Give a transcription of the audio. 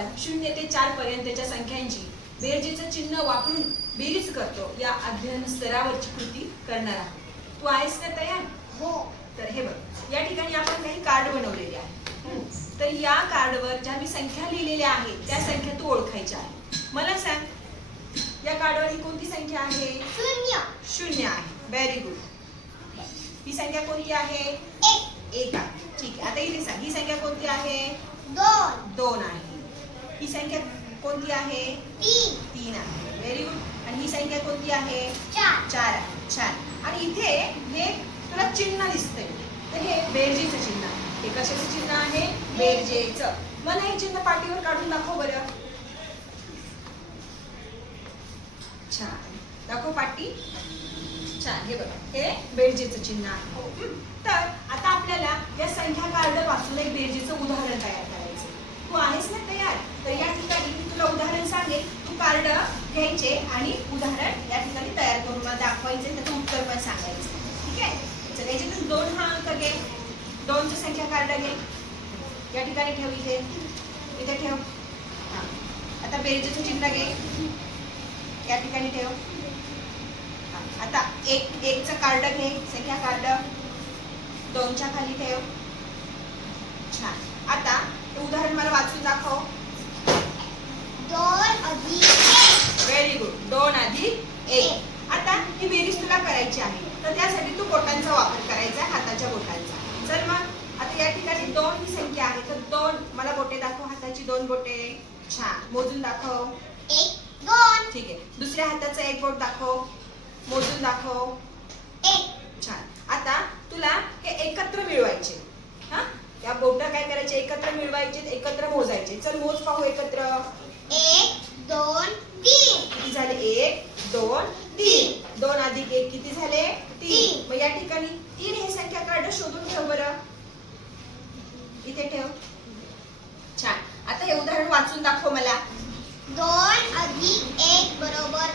आपण शून्य ते चार पर्यंतच्या संख्यांची बेरजेचं चिन्ह वापरून बेरीज करतो या अध्ययन स्तरावरची कृती करणार आहोत. तू आहेस ना तयार? हो. तर हे बघ या ठिकाणी आपण काही कार्ड बनवलेले आहेत तर या कार्डवर ज्या मी संख्या लिहिलेल्या आहेत त्या संख्या तू ओळखायच्या आहेत. मला सांग या कार्डवर ही कोणती संख्या आहे? शून्य. शून्य आहे. व्हेरी गुड ही संख्या कोणती आहे? एक. एक आहे. ठीक आहे. आता इथे सांग ही संख्या कोणती आहे? दोन. दोन आहे. ही संख्या कोणती आहे? तीन. तीन आहे. व्हेरी गुड आणि ही संख्या कोणती आहे? चार. चार आहे. छान. आणि इथे हे तुला चिन्ह दिसतंय. तर हे बेरजेचं चिन्ह हे कशाचं चिन्ह आहे? बेरजेचं. मला हे चिन्ह पाठीवर काढून दाखव बरं. छान. दाखव पाटी. छान. हे बघा. हे बेरजेचं चिन्ह आहे? तर आता आपल्याला या संख्या कार्डपासून एक बेरजेचं उदाहरण तयार करायचं तू आहेस ना तयार तर या ठिकाणी मी तुला उदाहरण सांगेल तू कार्ड घ्यायचे आणि उदाहरण या ठिकाणी तयार करून मला दाखवायचे त्याचं उत्तर पण सांगायचं. ठीक आहे? चल याच्यातून दोन हा अंक घे. दोनची संख्या कार्ड घे. या ठिकाणी ठेव इथे. इथे ठेव. हां. आता बेरजेचं चिन्ह घे. या ठिकाणी ठेव. आता एक एकचं कार्ड घे संख्या कार्ड. दोनच्या खाली ठेव. छान आता हे उदाहरण मला वाचून दाखव दोन अधिक एक व्हेरी गुड दोन अधिक एक. आता ही बेरीज तुला करायची आहे. तर त्यासाठी तू बोटांचा वापर करायचा आहे, हाताच्या बोटांचा. चल मग. आता या ठिकाणी दोन ही संख्या आहे. तर दोन. मला बोटे दाखव हाताची दोन बोटे. छान. मोजून दाखव. एक दोन. ठीक आहे. दुसऱ्या हाताचं एक बोट दाखव. मोजून दाखव. एक. छान. आता तुला हे एकत्र मिळवायचे. हा? या बोट काय करायचे एकत्र मिळवायचे एकत्र मोजायचे. चल मोज पाहू एकत्र. एक दोन झाले एक दोन तीन. दोन अधिक एक किती झाले? तीन. मग या ठिकाणी तीन हे संख्या कार्ड शोधून ठेव बरं. इथे ठेव. छान. आता हे उदाहरण वाचून दाखव मला. दोन अधिक एक बरोबर